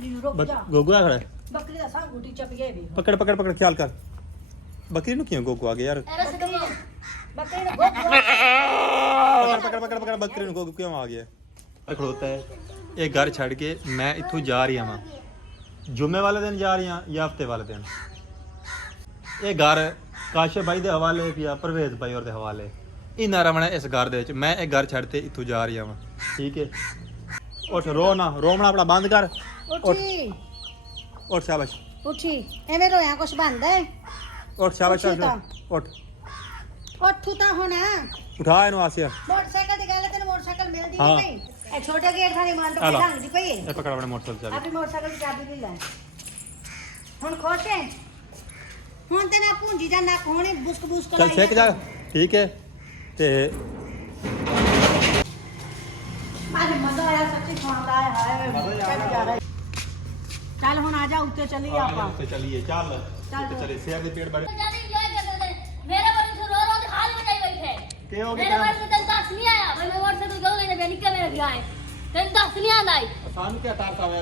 बकरी नु रुक जा गोगू आ खड़ा है बकरी दा सांग गुटी चप गए भी पकड़ पकड़ पकड़ ख्याल कर बकरी नु क्यों गोगू आ गया यार बकरी नु पकड़ पकड़ पकड़ पकड़ बकरी नु गोगू क्यों आ गया खड़ोता है ये घर छड़ के मैं इत्थों जा रही हां जुम्मे वाले दिन जा रही हां या हफ्ते वाले दिन ये घर काशिफ भाई दे हवाले या परवेज भाई और दे हवाले इन्ना रमना इस घर दे विच मैं एक घर छड़ते इत्थों जा रही हां ठीक है उठ रो ना रोमना अपना बंद कर उठी उठ शाबाश उठी एने रोया कुछ बंद है उठ शाबाश उठी उठ उठू ता होना उठा इनु आसिया मोटरसाइकिल दी गल तेन मोटरसाइकिल मिलदी हाँ। नहीं ए छोटे गेट थानी मान तो ढंग दी पई ए पकड़ अपने मोटरसाइकिल चाबी अपनी मोटरसाइकिल की चाबी ले ले हुन खुश है हुन ते ना पूंजी जा ना कोने बुस्क बुस्क चल सेक जा ठीक है ते आज मजा आया सच्ची खांदा है हाय चल जा रहा है चल हुन आ जा उत्ते चलिए आपा उत्ते चलिए चल चले सेक दे पेड़ बड़े मेरे बारे में रो रो हाल में नहीं बैठे के हो मेरे गया बारे में तन दस नहीं आया भाई मैं व्हाट्सएप पे गो लेने पे निकल मेरे गया है तन दस नहीं आंदा है आसान क्या तार सावे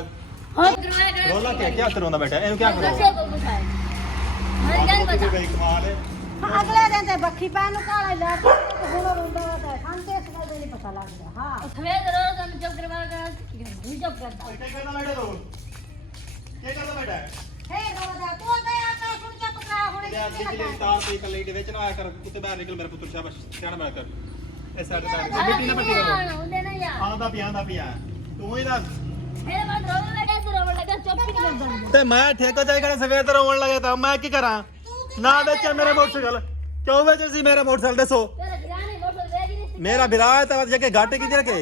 हां करवाया रोला क्या रोंदा बेटा एनु क्या करो कैसे को बुझाए मैं क्या बता कमाल है अगले दिन ते बखी पैन नु काला ला हुन रोंदा है शांति से गल नहीं पता लग गया हां सवेरे रो रो तन जब करवाया कर जब करता क्या करना बेटा तू क्या करना बेटा हे रोदा तू गया का सुन के पकड़ा हुन क्या बिजली तार पे कल लाइट बेचना आया कर कुत्ते बाहर निकल मेरा पुत्र शाबाश क्या ना कर ऐसा कर बेटी ना पटी करो उन्हें नहीं यार आंदा पिया तू ही दस मेरे बारे रो लगा तू रो लगा चुप ही कर दो ते मैं ठेको जाई करे सवेर तो रोन लगे था मैं की करा ना बेचे मेरे मोटरसाइकिल क्यों बेचे सी मेरा मोटरसाइकिल दसो तेरा ध्यान है मोटर दे नहीं मेरा बिरा है तो जगह घाटे की रखे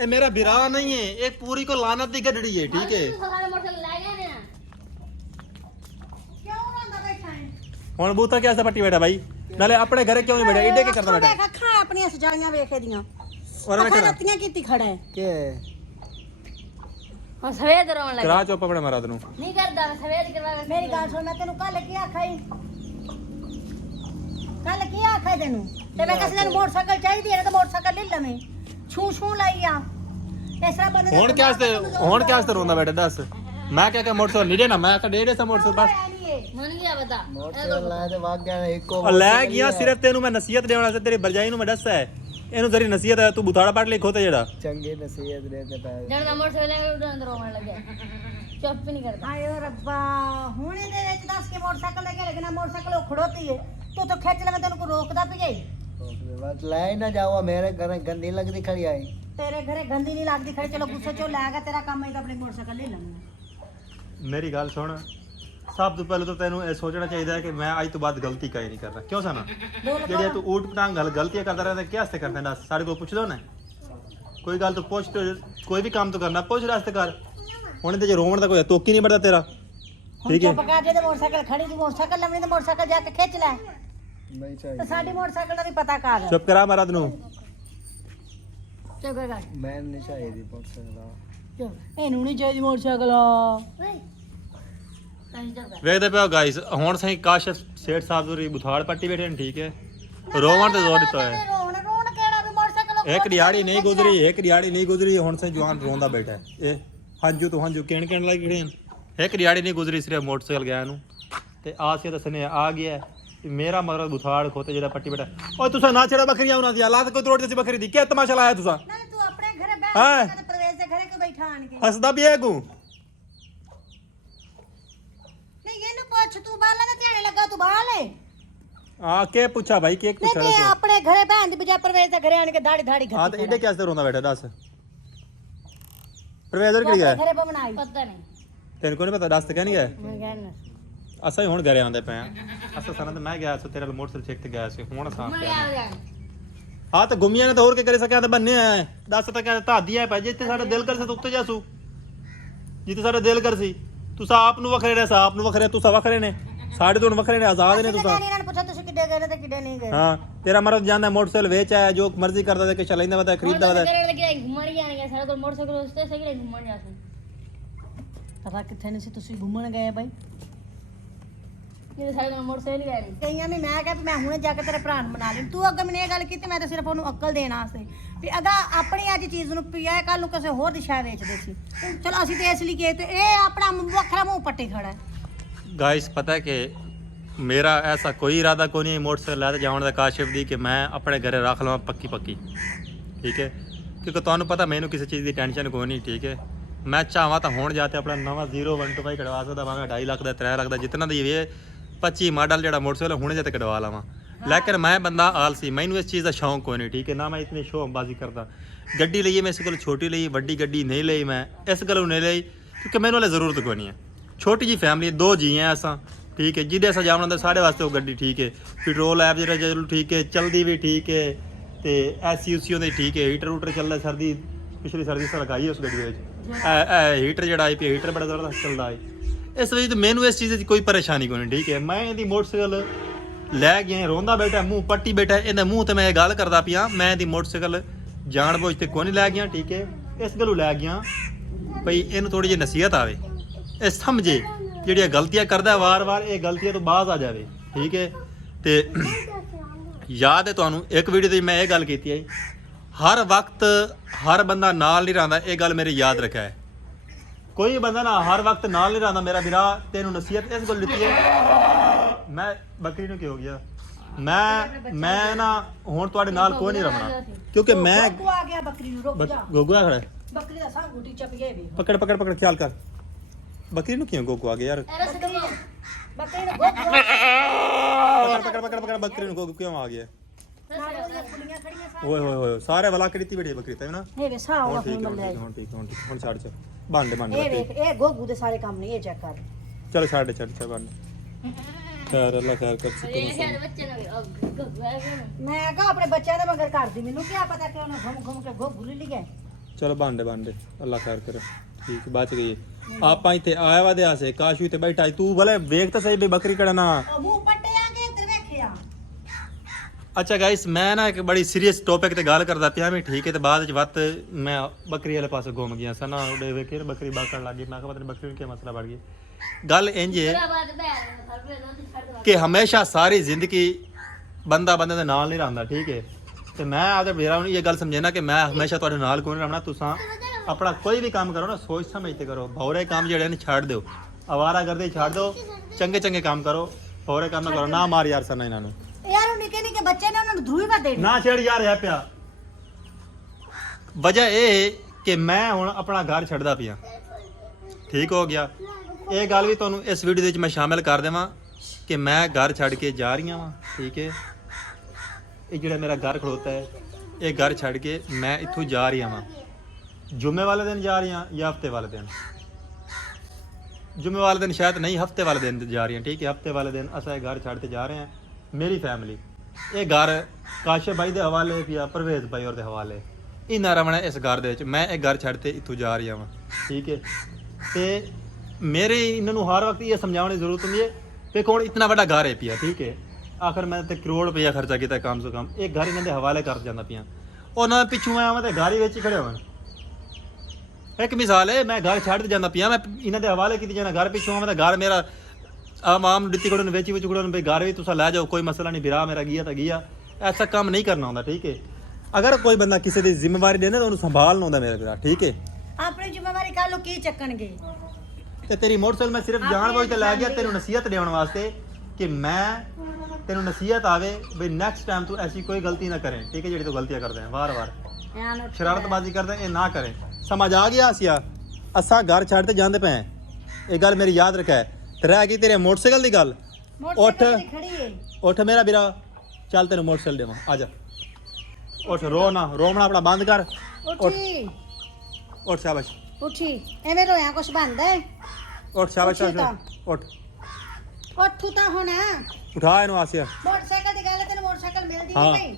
ए मेरा बिरा नहीं है एक पूरी को लानत दी गडड़ी है ठीक है सारे मोटर ले गए ना क्यों रोंदा बैठा है हुन बूता क्या पट्टी बैठा भाई नाले अपने घरे क्यों नहीं बैठा इडे के करदा बैठा देख खा अपनी सजाइयां वेखे दियां और मैं करा रत्तियां कीती खड़ा है के और सवेरे रोन लगा करा चुप अपने मराद नु नहीं करदा मैं सवेरे करवा मेरी गल सुन मैं तेनु कल की आखाई कल की आखाई तेनु ते मैं किसी दिन मोटरसाइकिल चाहिए है तो मोटरसाइकिल ले लवे छू छू लाइया ऐसा बंदे हुन क्या रोंदा बैठा दस मैं क्या मोटरसाइकिल नहीं देना मैं का डेढ़ सा मोटरसाइकिल बस मन गया बता मोटरसाइकिल लाए ते भाग गया एक को और ले गया सिर्फ तेनु मैं नसीहत देना से तेरी भरजाई नु मैं दस है एनु तेरी नसीहत है तू बुथाड़ा पाट ले खोते जेड़ा चंगे नसीहत देते पै जण मैं मोटरसाइकिल उड़न रोन लगे चुप भी नहीं करता आयो रब्बा हुने दे विच दस के मोटरसाइकिल लेके लेकिन मोटरसाइकिल खड़ोती है तू तो खेच लगा तेनु को रोकदा भी गई बस लाए ना जाओ मेरे घर गंदी लगती खड़ी आई तेरे घरे गंदी नहीं लगदी खड़े चलो गुस्से चो लाएगा तेरा काम है तो अपनी मोटरसाइकिल ले लूंगा मेरी गल सुन सब तो पहले तो तेनू ये सोचना चाहिए है कि मैं आज तो बाद गलती कहीं नहीं करना क्यों साना जेडी तू ऊट पटांग गलतियां करता रहता क्या से करते ना सारे को पूछ दो ना कोई गल तो पूछ तो कोई भी काम तो करना पूछ रास्ते कर हुन ते रोवण दा कोई तोकी नहीं बढ़ता तेरा ठीक है पका दे मोटरसाइकिल खड़ी थी मोटरसाइकिल लमनी तो मोटरसाइकिल जाके खींच ले नहीं तो चाहिए साडी मोटरसाइकिल दा भी पता कर चुप करा मराद नु चुप कर मैं नहीं चाहिए थी मोटरसाइकिल ਇਹਨੂੰ ਨਹੀਂ ਚਾਹੀਦੀ ਮੋਟਰਸਾਈਕਲ ਵੇਖਦੇ ਪਿਓ ਗਾਇਸ ਹੁਣ ਸਹੀ ਕਾਸ਼ ਸੇਠ ਸਾਹਿਬ ਦੀ ਬੁਥਾੜ ਪੱਟੀ ਬੈਠੇ ਨੇ ਠੀਕ ਹੈ ਰੋਵਣ ਤੇ ਜ਼ੋਰ ਦਿੱਤਾ ਹੈ ਰੋਣ ਕਿਹੜਾ ਵੀ ਮੋਟਰਸਾਈਕਲ ਇੱਕ ਦਿਹਾੜੀ ਨਹੀਂ ਗੁਜ਼ਰੀ ਹੁਣ ਸੇ ਜਵਾਨ ਰੋਂਦਾ ਬੈਠਾ ਹੈ ਇਹ ਹੰਝੂ ਤੋਂ ਹੰਝੂ ਕਹਿਣ ਲੱਗ ਗਏ ਇੱਕ ਦਿਹਾੜੀ ਨਹੀਂ ਗੁਜ਼ਰੀ ਸਿਰਫ ਮੋਟਰਸਾਈਕਲ ਗਿਆ ਨੂੰ ਤੇ ਆਸਿਆ ਦਾ ਸਨੇ ਆ ਗਿਆ मेरा मगर बुथाड़ खोते जेड़ा पट्टी बैठा ओए तुसा ना छेड़ा बकरियां उना दी हालात कोई तोड़ जैसी बकरी दी क्या तमाशा लाया तुसा नहीं तू अपने घरे बैठ हाँ। के प्रवेश से घरे को बैठा आन के हसदा भी है को नहीं ये नु पूछ तू बाला दा ध्यान लगा तू बाल है हां के पूछा भाई के पूछा नहीं अपने घरे बहन दी बजा प्रवेश से घरे आन के दाढ़ी हां घटी तो इडे कैसे रोंदा बैठा दस प्रवेदर किड़ी गया घरे पे बनाई पता नहीं तेरे को नहीं पता दस क्या नहीं गया मैं कहना ਅਸਾਂ ਹੁਣ ਘਰੇ ਆਂਦੇ ਪਏ ਆ ਅਸਾਂ ਸਾਰਾ ਤੇ ਮੈਂ ਗਿਆ ਸੀ ਤੇਰੇ ਮੋਟਰਸਾਈਕਲ ਚੈੱਕ ਤੇ ਗਿਆ ਸੀ ਹੁਣ ਅਸਾਂ मैं ਪਿਆ आ गया ਹਾਂ ਤਾਂ ਗੁੰਮੀਆਂ ਨੇ ਤਾਂ ਹੋਰ ਕੀ ਕਰੇ ਸਕਿਆ ਤਾਂ ਬੰਨੇ ਆ ਦੱਸ ਤਾਂ ਕਹਿੰਦਾ ਧਾਦੀ ਆ ਪੈ ਜਿੱਥੇ ਸਾਡਾ ਦਿਲ ਕਰ ਸੀ ਉੱਤੇ ਜਾਸੂ ਜਿੱਥੇ ਸਾਡਾ ਦਿਲ ਕਰ ਸੀ ਤੁਸੀਂ ਆਪ ਨੂੰ ਵਖਰੇ ਨੇ ਸਾਪ ਨੂੰ ਵਖਰੇ ਤੁਸੀਂ ਵਖਰੇ ਨੇ ਸਾਡੇ ਤੋਂ ਵਖਰੇ ਨੇ ਆਜ਼ਾਦ ਨੇ ਤੁਸੀਂ ਇਹਨਾਂ ਨੂੰ ਪੁੱਛੋ ਤੁਸੀਂ ਕਿੱਡੇ ਗਏ ਤੇ ਕਿੱਡੇ ਨਹੀਂ ਗਏ ਹਾਂ ਤੇਰਾ ਮਰਦ ਜਾਂਦਾ ਮੋਟਰਸਾਈਕਲ ਵੇਚ ਆਇਆ ਜੋ ਮਰਜ਼ੀ ਕਰਦਾ ਤੇ ਕਿ ਚਲਾਈਂਦਾ ਵਾ ਖਰੀਦਦਾ ਵਾ तेरे लगे घुमण जाने सारे को मोटरसाइकिल उसते सही घुमण जाते ਪਤਾ ਕਿੱਥੇ ਨਹੀਂ ਸੀ ਤੁਸੀਂ ਘੁੰਮਣ ਗਏ ਬਾਈ ये सारे दिन मोटरसाइकिल गए नहीं ਕਈਆਂ ਵੀ ਮੈਂ ਕਿਹਾ ਵੀ ਮੈਂ ਹੁਣੇ ਜਾ ਕੇ ਤੇਰੇ ਭਰਾ ਨੂੰ ਮਨਾ ਲਈ ਤੂੰ ਅੱਗੇ ਮੈਨੂੰ ਇਹ ਗੱਲ ਕੀਤੀ ਮੈਂ ਤਾਂ ਸਿਰਫ ਉਹਨੂੰ ਅਕਲ ਦੇਣ ਵਾਸਤੇ ਵੀ ਅਗਾ ਆਪਣੀ ਅੱਜ ਚੀਜ਼ ਨੂੰ ਪਿਆ ਕੱਲ ਨੂੰ ਕਿਸੇ ਹੋਰ ਦੀ ਸ਼ਾਇ ਵੇਚਦੇ ਸੀ ਚਲੋ ਅਸੀਂ ਤੇ ਇਸ ਲਈ ਗਏ ਤੇ ਇਹ ਆਪਣਾ ਵੱਖਰਾ ਮੂੰਹ ਪੱਟੀ ਖੜਾ ਹੈ गाइस पता है कि मेरा ऐसा कोई इरादा को नहीं मोटरसाइकिल लैके जाने का काशिफ दी कि मैं अपने घरे रख लवां पक्की पक्की ठीक है क्योंकि तुहानू पता मैनू किसी चीज़ की टेंशन कोई नहीं ठीक है मैं चाहवा तो हुण जाते अपना नवा 012 कढ़वा सकता भावें 2.5 लाख का 3 लाख का जितना दी वे 25 मॉडल जो मोटरसाइकिल हुणे जाते कढ़वा लवां लेकिन मैं बंदा आलसी मैनू इस चीज़ का शौक कोई नहीं ठीक है ना मैं इतनी शौकबाजी करता गड्डी लईए मैं इस गल छोटी लई वड्डी गड्डी नहीं लई मैं इस गलों नहीं लई क्योंकि मैनू हले ज़रूरत कोई नहीं है छोटी जी फैमिली 2 जी हैं असा ठीक है जिदे असा जाना साढ़े वास्ते वो गड्डी ठीक है पेट्रोल ऐप जो चलो ठीक है चलती भी ठीक है तो एसी उसी होंगे ठीक है हीटर हूटर चलता सर्दी पिछली सर्दी से लगाई है उस गड्डी हीटर जो आई पी हीटर बड़ा ज़बरदस्त चलता है इस वजह तो मैनू इस चीज़ की कोई परेशानी कोई नहीं ठीक है मैं इहदी मोटरसाइकिल लै गया रोंदा बैठा मूँह पट्टी बैठा इहदे मूँह तो मैं ये गल करता पिया मैं इहदी मोटरसाइकिल जान बुझ के कोई नहीं लै गया ठीक है इस गलों लै गया भई इहनूं थोड़ी जी नसीहत आवे ਇਹ ਸਮਝੇ ਜਿਹੜੀਆਂ ਗਲਤੀਆਂ ਕਰਦਾ ਵਾਰ-ਵਾਰ ਇਹ ਗਲਤੀਆਂ ਤੋਂ ਬਾਜ਼ ਆ ਜਾਵੇ ਠੀਕ ਹੈ ਤੇ ਯਾਦ ਹੈ ਤੁਹਾਨੂੰ ਇੱਕ ਵੀਡੀਓ ਤੇ ਮੈਂ ਇਹ ਗੱਲ ਕੀਤੀ ਹੈ ਹਰ ਵਕਤ ਹਰ ਬੰਦਾ ਨਾਲ ਨਹੀਂ ਰਹਿੰਦਾ ਇਹ ਗੱਲ ਮੇਰੀ ਯਾਦ ਰੱਖਿਆ ਹੈ ਕੋਈ ਬੰਦਾ ਨਾ ਹਰ ਵਕਤ ਨਾਲ ਨਹੀਂ ਰਹਿੰਦਾ ਮੇਰਾ ਵੀਰਾ ਤੈਨੂੰ ਨਸੀਹਤ ਇਸ ਗੱਲ ਦਿੱਤੀ ਹੈ ਮੈਂ ਬੱਕਰੀ ਨੂੰ ਕੀ ਹੋ ਗਿਆ ਮੈਂ ਨਾ ਹੁਣ ਤੁਹਾਡੇ ਨਾਲ ਕੋਈ ਨਹੀਂ ਰਹਿਣਾ ਕਿਉਂਕਿ ਮੈਂ ਗੋਗੂ ਆ ਗਿਆ ਬੱਕਰੀ ਨੂੰ ਰੁਕ ਜਾ ਗੋਗੂ ਆ ਖੜਾ ਬੱਕਰੀ ਦਾ ਸਾਹ ਗੁੱਟੀ ਚੱਪ ਗਿਆ ਵੀ ਪਕੜ ਖਿਆਲ ਕਰ बकरी नु क्यों गोगू आ गया यार ਬੱਕਰੀ ਨੂੰ पकड़ बकरी नु गोगू क्यों आ गया ਨਾਲੇ ਕੁੜੀਆਂ ਖੜੀਆਂ ਸਾਹ ओए सारे वाला करीती बड़ी बकरी ता ना ਇਹ ਵੇ ਸਾਹ ਉਹ ठीक ਮੱਲੇ है हुन छाड़ छ बांड ਇਹ ਵੇਖ ਇਹ ਗੋਗੂ ਦੇ ਸਾਰੇ ਕੰਮ ਨਹੀਂ ਇਹ ਚੈੱਕ ਕਰ चल छाड़ बांड खैर अल्लाह खैर कर ये सारे बच्चे ना ਮੈਂ ਕਹਾ ਆਪਣੇ ਬੱਚਿਆਂ ਦੇ ਮਗਰ ਕਰਦੀ ਮੈਨੂੰ ਕੀ ਪਤਾ ਕਿ ਉਹਨੇ ਘੁੰਮ ਕੇ ਗੋਗੂ ਲੈ ਲਿਆ चलो बांड अल्लाह खैर करे ठीक बच गई ਆਪਾਂ ਇੱਥੇ ਆਇਆ ਵਾ ਦੇ ਆਸੇ ਕਾਸ਼ੂ ਇੱਥੇ ਬੈਠਾ ਤੂੰ ਭਲੇ ਵੇਖ ਤਾਂ ਸਹੀ ਵੀ ਬੱਕਰੀ ਕੜਨਾ ਉਹ ਮੂੰਹ ਪੱਟਿਆ ਕੇ ਇੱਧਰ ਵੇਖਿਆ अच्छा गाइस मैं ना एक बड़ी सीरियस टॉपिक ते गल करदा पिया मैं ठीक है ते बाद वक्त मैं बकरी वाले पासे घूम गया सा ना उड़े वेखे बकरी बाकड़ लग गई मैं कहा पता नहीं बकरी क्या मसला बढ़ गया गल इंज है कि हमेशा सारी जिंदगी बंदा बंदे दे नाल नहीं रहंदा ठीक है ते मैं आपदे वीरां नूं ये गल समझाना कि मैं हमेशा तुहाडे नाल कोई नहीं रहना तुसां अपना कोई भी काम करो ना सोच समझते करो भौरे काम जेड़े ने छाड़ दो आवारा गर्दी छाड़ दो चंगे चंगे काम करो भौरे काम ना करो ना मार यार सना इन्हां नूं ਯਾਰ ਉਹ ਨਿੱਕੇ ਨਿੱਕੇ ਬੱਚੇ ਨੇ ਉਹਨਾਂ ਨੂੰ ਧਰੂਈ ਵਾ ਦੇਣੀ ना छेड़ यार है पिया वजह ये है कि मैं हुण अपना घर छड्डदा पिया ठीक हो गया ये गल भी तुहानूं इस वीडियो दे विच मैं शामिल कर देवां कि मैं घर छड्ड के जा रही हां ठीक है ये जिहड़ा मेरा घर खड़ोता है ये घर छड्ड के मैं इत्थों जा रही हां जुम्मे वाले दिन जा रही हां या हफ्ते वाले दिन जुम्मे वाले दिन शायद नहीं हफ्ते वाले दिन जा रही हैं ठीक है हफ्ते वाले दिन असां घर छड्ड के जा रहे हैं मेरी फैमिली ये घर काशिफ भाई के हवाले या परवेज भाई और हवाले इन्ना रमना इस घर दे मैं एक घर छड्ड के इत्थों जा रही हाँ ठीक है तो मेरे इन्होंने हर वक्त ये समझाने की जरूरत होंगी है कि कौन इतना बड़ा घर है पिया ठीक है आखिर मैं तो करोड़ रुपया खर्चा किया कम से कम एक घर इन्होंने हवाले कर जाना पिया और ना पिछू मैं आवा तो घर ही बेच खड़े हो एक मिसाल है मैं घर छड्ड जाना पिया मैं इन्होंने हवाले की जाना घर पिछू आवा तो घर मेरा आम डित्ती कड़ों वेची वेची कड़ों भाई घर भी तुसा लै जाओ कोई मसला नहीं बिरा मेरा गया तो गया ऐसा काम नहीं करना होंदा ठीक है अगर कोई बंदा किसी की जिम्मेवारी देना तो उन्हें संभालना होंदा मेरे बिरा ठीक है ਆਪਣੀ ਜ਼ਿੰਮੇਵਾਰੀ ਕੱਲ ਨੂੰ ਕੀ ਚੱਕਣਗੇ ਤੇ ਤੇਰੀ ਮੋਟਰਸਾਈਕਲ ਮੈਂ ਸਿਰਫ ਜਾਣ ਬੁੱਝ ਕੇ ਲੈ ਗਿਆ ਤੈਨੂੰ ਨਸੀਹਤ ਦੇਣ ਵਾਸਤੇ ਕਿ ਮੈਂ ਤੈਨੂੰ ਨਸੀਹਤ ਆਵੇ ਵੀ ਨੈਕਸਟ ਟਾਈਮ ਤੂੰ ਐਸੀ ਕੋਈ ਗਲਤੀ ਨਾ ਕਰੇ ਠੀਕ ਹੈ ਜਿਹੜੀ ਤੂੰ ਗਲਤੀਆਂ ਕਰਦਾ ਹੈ ਵਾਰ-ਵਾਰ ਸ਼ਰਾਰਤਬਾਜ਼ੀ ਕਰਦਾ ਇਹ ਨਾ ਕਰੇ ਸਮਝ ਆ ਗਿਆ ਆਸੀਆ ਅਸਾਂ ਘਰ ਛੱਡ ਤੇ ਜਾਂਦੇ ਪਏ ਇਹ ਗੱਲ ਮੇਰੀ ਯਾਦ ਰੱਖਿਆ ਤੇ ਰਹਿ ਗਈ ਤੇਰੇ ਮੋਟਰਸਾਈਕਲ ਦੀ ਗੱਲ ਉੱਠ ਮੇਰਾ ਵੀਰਾ ਚੱਲ ਤੈਨੂੰ ਮੋਟਰਸਾਈਕਲ ਦੇਵਾਂ ਆ ਜਾ ਉੱਠ ਰੋਣਾ ਆਪਣਾ ਬੰਦ ਕਰ ਉੱਠੀ ਉੱਠ ਸ਼ਾਬਾਸ਼ ਉੱਠੀ ਐਵੇਂ ਰੋਇਆ ਕੁਛ ਬਣਦਾ ਹੈ ਉੱਠ ਸ਼ਾਬਾਸ਼ ਉੱਠ ਉੱਠੂ ਤਾਂ ਹੁਣ ਉਠਾ ਇਹਨੂੰ ਆਸਿਆ ਮੋਟਰਸਾਈਕਲ ਦੀ ਗੱਲ ਹੈ ਤੈਨੂੰ ਮੋਟਰਸਾਈਕਲ ਮਿਲਦੀ ਨਹੀਂ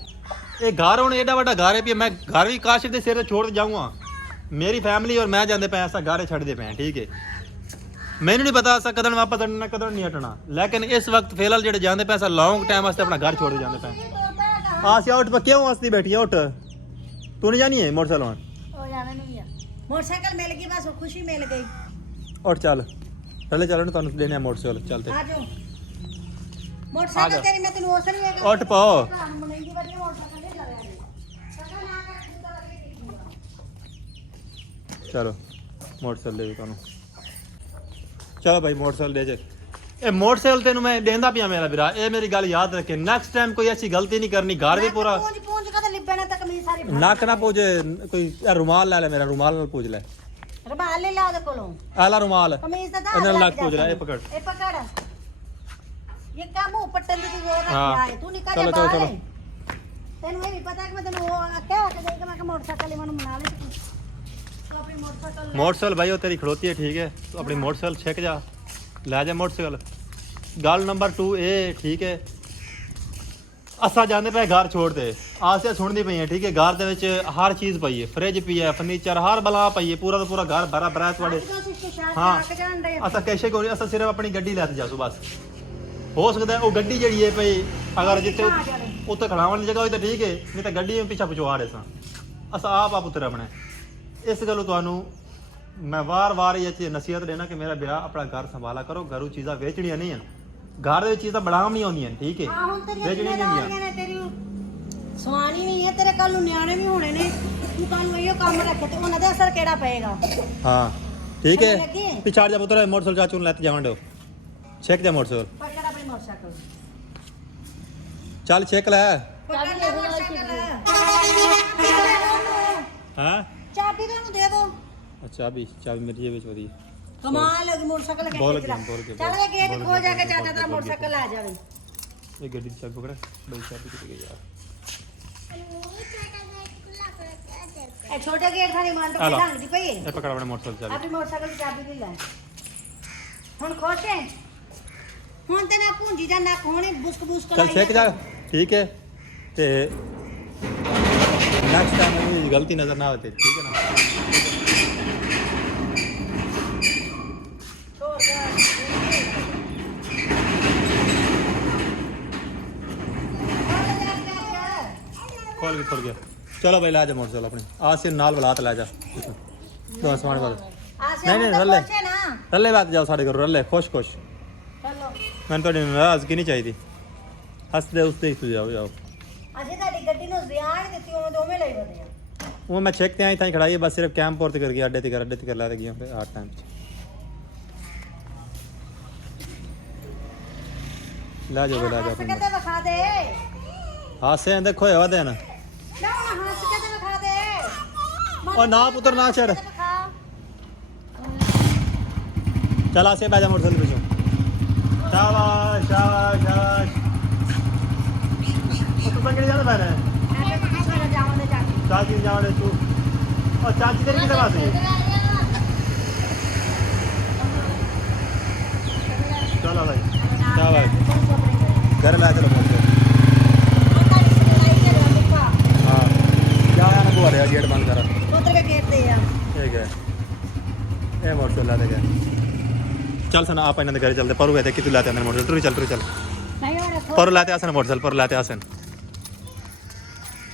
ਇਹ ਘਰ ਹੁਣ ਏਡਾ ਵੱਡਾ ਘਰ ਹੈ ਵੀ ਮੈਂ ਘਰ ਵੀ ਕਾਸ਼ਿਫ ਦੇ ਸਿਰ ਤੇ ਛੋੜ ਜਾਊਂਗਾ ਮੇਰੀ ਫੈमिली और मैं जाते पे ऐसा घरे छड़ दे पे ठीक है मैंने नहीं पता ऐसा कदम वापस हटना कदम नहीं हटना लेकिन इस वक्त फिलहाल जेडे जाते पे ऐसा लॉन्ग टाइम वास्ते अपना घर छोड़ के जाते पे आसिया उठ पे क्यों हंसती बैठी है उठ तू नहीं जानी है मोटरसाइकिल ओ जाना नहीं है मोटरसाइकिल मिल गई बस खुशी मिल गई उठ चल चले चलो ना तुम देने मोटरसाइकिल चलते आ जाओ ਮੋਟਰਸਾਈਕਲ ਜਾ। ਤੇਰੀ ਮੈਂ ਤੈਨੂੰ ਉਸ ਨਹੀਂ ਹੈਗਾ ਉੱਠ ਪਾਓ ਭਰਾ ਨੂੰ ਮਨਾਈਂਦੀ ਵੱਡੀ ਮੋਟਰਸਾਈਕਲ ਲੈ ਜਾਵੇ ਸਕਾ ਨਾ ਕਰ ਤੂੰ ਤਾਂ ਲੱਗੇ ਦੇਖੂਗਾ ਚਲੋ ਮੋਟਰਸਾਈਕਲ ਦੇ ਤੁਹਾਨੂੰ ਚਲੋ ਭਾਈ ਮੋਟਰਸਾਈਕਲ ਦੇ ਜੇ ਇਹ ਮੋਟਰਸਾਈਕਲ ਤੈਨੂੰ ਮੈਂ ਦੇਂਦਾ ਪਿਆ ਮੇਰਾ ਵੀਰਾ ਇਹ ਮੇਰੀ ਗੱਲ ਯਾਦ ਰੱਖੇ ਨੈਕਸਟ ਟਾਈਮ ਕੋਈ ਐਸੀ ਗਲਤੀ ਨਹੀਂ ਕਰਨੀ ਘਰ ਵੀ ਪੂਰਾ ਪੂੰਝ ਪੂੰਝ ਕਦੇ ਲਿਬੇ ਨਾ ਤੱਕ ਕਮੀਜ਼ ਸਾਰੀ ਨੱਕ ਨਾ ਪੂਜੇ ਕੋਈ ਇਹ ਰੁਮਾਲ ਲੈ ਲੈ ਮੇਰਾ ਰੁਮਾਲ ਨਾਲ ਪੂਜ ਲੈ ਰਬਾਲ ਲੈ ਲਾ ਉਹਦੇ ਕੋਲੋਂ ਆਲਾ ਰੁਮਾਲ ਕਮੀਜ਼ ਦਾ ਇਹਦੇ ਨਾਲ ਨੱਕ ਪੂਜ ਲੈ ਇਹ ਪਕੜ ਇਹ ਪਕੜ ਇਹ ਕੰਮ ਪੱਟਣ ਦੀ ਤੂੰ ਜ਼ੋਰ ਹਾਂ। ਰੱਖਿਆ ਹੈ ਤੂੰ ਨਿਕਲ ਜਾ ਚਲੋ, ਚਲੋ, ਬਾਹਰ ਚਲੋ। ਤੈਨੂੰ ਇਹ ਵੀ ਪਤਾ ਕਿ ਮੈਂ ਤੈਨੂੰ ਉਹ ਆਖਿਆ ਕਿ ਦੇਖ ਮੈਂ ਕਿ ਮੋਟਰਸਾਈਕਲ ਮੈਨੂੰ ਮਨਾ ਲੈ ਤੂੰ ਆਪਣੀ ਮੋਟਰਸਾਈਕਲ मोटरसाइकिल भाई वो तेरी खड़ोती है ठीक है तो अपनी मोटरसाइकिल छेक जा लै जा मोटरसाइकिल गल नंबर 2 ए ठीक है असा जाने पे घर छोड़ दे आसिया सुनती पई है ठीक है घर दे विच हर चीज़ पई है फ्रिज पई है फर्नीचर हर बला पई है पूरा तो पूरा घर भरा भरा थोड़े हाँ असा कैसे कोई असा सिर्फ अपनी गड्डी लैते जासू बस हो सकता है वो गड्डी जड़ी है पई अगर जिते उत्ते खड़ावन की जगह होई तो ठीक है नहीं तो गड्डी में पीछा पहुंचा सा असा आप उतर अपने इस गल ਤੁਹਾਨੂੰ मैं वार वार ये चीज नसीहत देना कि मेरा बेटा अपना घर संभाला करो घरों चीज़ां बेचनियां नहीं हैं घर दे चीज़ां बनाम नहीं आउंदियां ठीक है ਹਾਂ ਹੁਣ ਤੇਰੀ बेचनियां नहीं ਜ਼ਿੰਮੇਵਾਰੀਆਂ आउंदियां ਨੇ ਤੇਰੀ ਸਵਾਣੀ ਨਹੀਂ ਹੈ ਤੇਰੇ ਕੱਲ ਨੂੰ ਨਿਆਣੇ ਵੀ ਹੋਣੇ ਨੇ ਤੂੰ ਕੱਲ ਨੂੰ ਇਹੋ ਕੰਮ ਰੱਖੇ ਤੇ ਉਹਨਾਂ ਦੇ ਅਸਰ ਕਿਹੜਾ ਪਏਗਾ हाँ ठीक है समझ लगी? पिछाड़ जा पुत्र मोटरसाइकिल चाचू ने लेते जावन दो छेक जा मोटरसाइकिल ਪਕੜ ਆਪਣੀ ਮੋਟਰਸਾਈਕਲ चल छेक ले ਪਕੜ ਲੈ ਮੋਟਰਸਾਈਕਲ हाँ ਚਾਬੀ ਤਾਂ ਉਹਨੂੰ ਦੇ ਦੋ अच्छा अभी चाबी मेरी जेब में छोड़ी ਕਮਾਲ ਹੈ ਮੋਟਰਸਾਈਕਲ ਲੈ बोल ਕੇ गया बोल गया ਚੱਲ ਵੇ ਗੇਟ ਖੋਲ ਜਾ ਕੇ ਚਾਚਾ ਤੇਰਾ ਮੋਟਰਸਾਈਕਲ ਆ ਜਾਵੇ ये गड्डी की चाबी पकड़ बड़ी चाबी कितनी गई यार ਇਹ ਛੋਟੇ ਗੇਟ ਸਾਡੀ ਮੰਨ ਤੋਂ ਆ ਲਾ। ਲੰਘਦੀ ਪਈ ਹੈ ये पकड़ अपने मोटरसाइकिल चाबी ਆਪਣੀ ਮੋਟਰਸਾਈਕਲ ਦੀ ਚਾਬੀ ਵੀ ਲੈ ਹੁਣ ਖੁਸ਼ ਹੈ ਹੁਣ ਤੇ ਨਾ ਭੁੰਜੀ ਜਾ ਨਾ ਕੋਣੇ ਬੁਸਕ ਬੁਸਕ चल छेक जा ठीक है ते नेक्स्ट टाइम मुझे गलती नजर ना आती ठीक है ना खोल गया चलो भाई ला जा मोटरसाइकिल अपनी आज से नाल बुला तो ला जा दो समान वाले ਆਸਿਆ ਨਹੀਂ, ਹੁਣ ਤਾਂ ਰੱਲੇ। ਖੁਸ਼ ਹੈ ਨਾ रले बात जाओ साढ़े घर रले खुश खुश ਚਲੋ मैंने थोड़ी नाराजगी नहीं चाहिए हंसते उस तू जाओ जाओ ਅਸੀਂ ਤੁਹਾਡੀ ਗੱਡੀ ਨੂੰ ਜ਼ਿਆਨ ਨਹੀਂ ਦਿੱਤੀ ਉਹ ਦੋਵੇਂ ਲਈ ਬਦੇ ਆ वो मैं चेक ते आई था खड़ाई है बस सिर्फ कैंप और कर गया अड्डे ते कर ला गया हर टाइम ला जाओ ला जाओ ਹੱਸ ਕੇ ਤੇ ਵਿਖਾ ਦੇ हासे देखो है वदे ना ਨਾ ਹੁਣ ਹੱਸ ਕੇ ਤੇ ਵਿਖਾ ਦੇ और ना पुत्र ना चढ़ ਵਿਖਾ चल आसे बैजा मोटरसाइकिल पे शाबाश शाबाश शाबाश तो संगड़ी जाना पहले ਐਵੇਂ ਕੁਝ ਨਾ ਜਾਵਣ ਦੇ ਜਾ ਕੇ चाची जाने तू और चाची तेरी किधर आती है चलो भाई शाबाश घर ला चलो मोटरसाइकिल हाँ क्या आना बुआ रहा गेट बंद करा ਉਧਰ ਕੇ ਗੇਟ ਤੇ ਆ ठीक है ये मोटरसाइकिल ला गया चल सना आप इन्होंने घर चलते पर गए थे कि तू लाते अंदर मोटरसाइकिल तू चल ਨਹੀਂ ਹੁਣ पर लाते आसन मोटरसाइकिल पर लाते आसन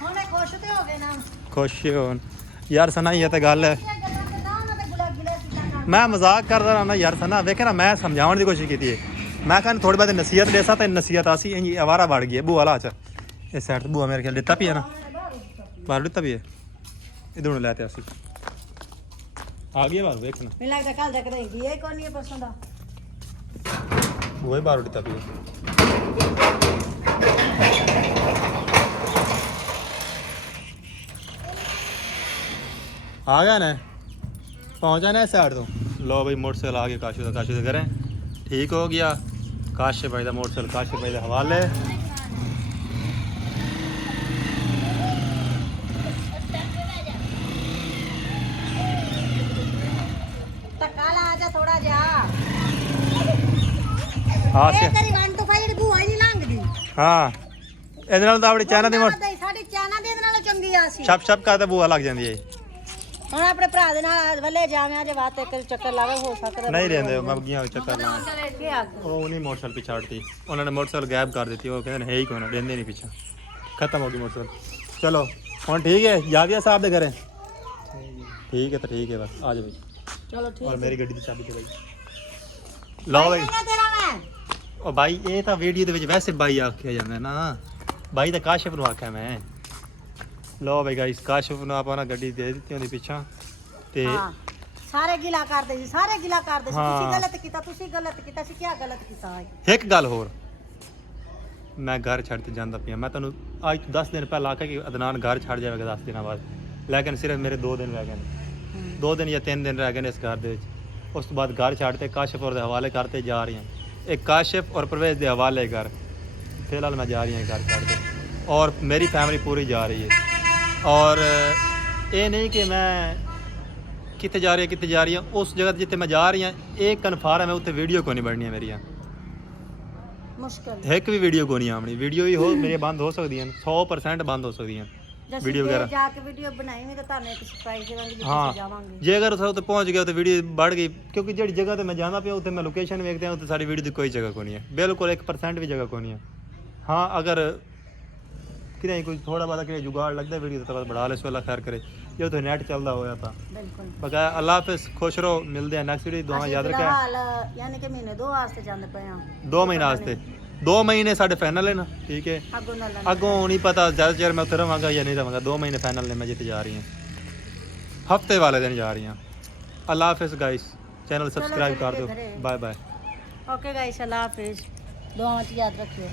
ਹੁਣ ਖੁਸ਼ ਤੇ ਹੋ ਗਏ ਨਾ खुश होन यार सना ये तो गल है ਇਹ ਗੱਲਾਂ ਤੇ ਨਾ ਉਹਨਾਂ ਦੇ ਗੁਲਾ ਗਿਲਾ ਸੀਤਾ ਨਾ मैं मजाक करता रहा यार सना वेखे ना मैं समझाने की कोशिश की है मैं कहना थोड़ी बहुत नसीहत दे सा तो नसीहत आसी इंजी आवारा बढ़ गई है बुआ ला च इस साइड बुआ मेरे ख्याल दिता भी है ना बाहर दिता भी है इधर लाते आसी आ गया बाहर वेखना ਮੈਨੂੰ ਲੱਗਦਾ ਕੱਲ ਤੱਕ ਰਹੇਗੀ ਇਹ ਕੋਈ ਨਹੀਂ ਪਸੰਦ ਆ वही बाहर दिता भी है आ गया ना पहुंचा ना इस साइड तो लो भाई मोटरसाइकिल आ गया काशू का करें ठीक हो गया काशे भाई का मोटरसाइकिल काशे भाई के हवाले ਧੱਕਾ ਲਾ ਜਾ ਥੋੜਾ ਜਿਹਾ हाँ ਇਹ से ਤੇਰੀ 1 to 5 ਦੀ ਭੂਆ ਹੀ ਨਹੀਂ ਲੰਘਦੀ हाँ ਇਹਦੇ ਨਾਲ ਤਾਂ ਆਪਣੀ ਚਾਈਨਾ ਦੀ ਮੋਟਰ ਸਾਡੀ ਚਾਈਨਾ ਦੇ ਨਾਲੋਂ ਚੰਗੀ ਆ ਸੀ ਛਪ ਛਪ ਕਾ ਤਾਂ ਬੂਆ ਲੱਗ ਜਾਂਦੀ ਹੈ ਹੁਣ ਆਪਣੇ ਭਰਾ ਦੇ ਨਾਲ ਵੱਲੇ ਜਾਵੇਂ ਅੱਜ ਬਾਤ ਇੱਕ ਚੱਕਰ ਲਾਵੇ ਹੋ ਸਕਦਾ ਨਹੀਂ ਰਹਿੰਦੇ ਮੈਂ ਗਿਆ ਚੱਕਰ ਲਾ ਕੀ ਆ ਉਹ ਨਹੀਂ ਮੋਟਰਸਾਈਕਲ ਪਿਛਾੜਤੀ ਉਹਨਾਂ ਨੇ ਮੋਟਰਸਾਈਕਲ ਗਾਇਬ ਕਰ ਦਿੱਤੀ ਉਹ ਕਹਿੰਦੇ ਨੇ ਹੈ ਹੀ ਕੋਈ ਨਾ ਰਹਿੰਦੇ ਨਹੀਂ ਪਿੱਛੇ ਖਤਮ ਹੋ ਗਈ ਮੋਟਰਸਾਈਕਲ ਚਲੋ ਹੁਣ ਠੀਕ ਹੈ ਜਾਵੀਆ ਸਾਹਿਬ ਦੇ ਘਰੇ ठीक है तो ठीक है बस आ जाओ भाई ਚਲੋ ਠੀਕ और मेरी गड्डी की चाबी दे भाई लाओ भाई ਤੇਰਾ ਮੈਂ ਉਹ ਬਾਈ ਇਹ ਤਾਂ ਵੀਡੀਓ ਦੇ ਵਿੱਚ ਵੈਸੇ ਬਾਈ ਆਖਿਆ ਜਾਂਦਾ ਨਾ, ਬਾਈ ਤਾਂ ਕਾਸ਼ਫ ਨੂੰ ਆਖਿਆ ਮੈਂ। ਲੋ ਬਾਈ ਗਾਇਸ, ਕਾਸ਼ਫ ਨੂੰ ਆਪਾਂ ਨਾ ਗੱਡੀ ਦੇ ਦਿੱਤੀ ਉਹਦੀ ਪਿੱਛਾ ਤੇ ਹਾਂ ਸਾਰੇ ਗਿਲਾ ਕਰਦੇ ਸੀ, ਸਾਰੇ ਗਿਲਾ ਕਰਦੇ ਸੀ, ਹਾਂ। ਤੁਸੀਂ ਗਲਤ ਕੀਤਾ, ਤੁਸੀਂ ਗਲਤ ਕੀਤਾ ਸੀ, ਕੀ ਗਲਤ ਕੀਤਾ ਹੈ? ਇੱਕ ਗੱਲ ਹੋਰ, ਮੈਂ ਘਰ ਛੱਡ ਕੇ ਜਾਂਦਾ ਪਿਆ। ਮੈਂ ਤੁਹਾਨੂੰ ਅੱਜ ਤੋਂ 10 ਦਿਨ ਪਹਿਲਾਂ ਆਖਿਆ ਕਿ ਅਦਨਾਨ ਘਰ ਛੱਡ ਜਾਵੇਗਾ 10 ਦਿਨਾਂ ਬਾਅਦ, ਲੇਕਿਨ ਸਿਰਫ ਮੇਰੇ 2 ਦਿਨ ਰਹਿ ਗਏ ਨੇ, 2 ਦਿਨ ਜਾਂ 3 ਦਿਨ ਰਹਿ ਗਏ ਨੇ ਇਸ ਘਰ ਦੇ ਵਿੱਚ। ਉਸ ਤੋਂ ਬਾਅਦ ਘਰ ਛੱਡ ਕੇ ਕਾਸ਼ਫ ਔਰ ਦੇ ਹਵਾਲੇ ਕਰਤੇ ਜਾ ਰਹੀ ਹਾਂ। एक काशिफ और परवेज के हवाले घर फिलहाल मैं जा रही हूँ घर छड़ के, और मेरी फैमिली पूरी जा रही है। और ये नहीं कि मैं कितने जा रही हूँ उस जगह जितने मैं जा रही हूँ एक कन्फर्म है मैं उत्ते वीडियो को नहीं बननी है मेरी, मुश्किल एक भी वीडियो को नहीं आनी। वीडियो भी हो मेरी बंद हो सकती हैं, 100% बंद हो सकती हैं वीडियो वगैरह। जाके वीडियो बनाएंगे तो ਤੁਹਾਨੂੰ ਇੱਕ ਸਰਪ੍ਰਾਈਜ਼ ਦੇਵਾਂਗੇ ਜਿੱਥੇ हाँ ਜਾਵਾਂਗੇ। जे अगर उत्थे पहुँच गया तो वीडियो बढ़ गई, क्योंकि जी जगह तो मैं जाना पिया उत्थे मैं लोकेशन देखते हैं उत्थे सारी वीडियो की कोई जगह को नहीं है, बिल्कुल 1% भी जगह को नहीं है। हाँ अगर कि कोई थोड़ा बहुत कि जुगाड़ लगता है वीडियो तो बस बढ़ा ले, सो अल्लाह खैर करे। ये तो नेट चलता होया था ਬਿਲਕੁਲ बकाया। अल्लाह हाफिज़, खुश रहो, मिलते हैं नेक्स्ट वीडियो। दुआ याद रखें। ਫਿਲਹਾਲ ਯਾਨੀ ਕਿ ਮਹੀਨੇ 2 ਵਾਸਤੇ ਜਾਂਦੇ ਪਏ ਆ, 2 महीने वास्ते 2 महीने साढ़े फाइनल है ना, ठीक है। ਅੱਗੋਂ ਨਾਲ अगों नहीं पता ज़्यादा चेर मैं उत्थे रहांगा या नहीं रहांगा। 2 महीने फाइनल ने मैं जिते जा रही हैं, हफ्ते वाले दिन जा रही हैं। अल्लाह हाफिज़ गाइस, चैनल सब्सक्राइब कर दो। Bye bye. ਓਕੇ ਗਾਇਸ, ਅੱਲਾਹ ਹਾਫਿਜ਼, ਦੁਆਵਾਂ 'ਚ ਯਾਦ ਰੱਖਿਓ।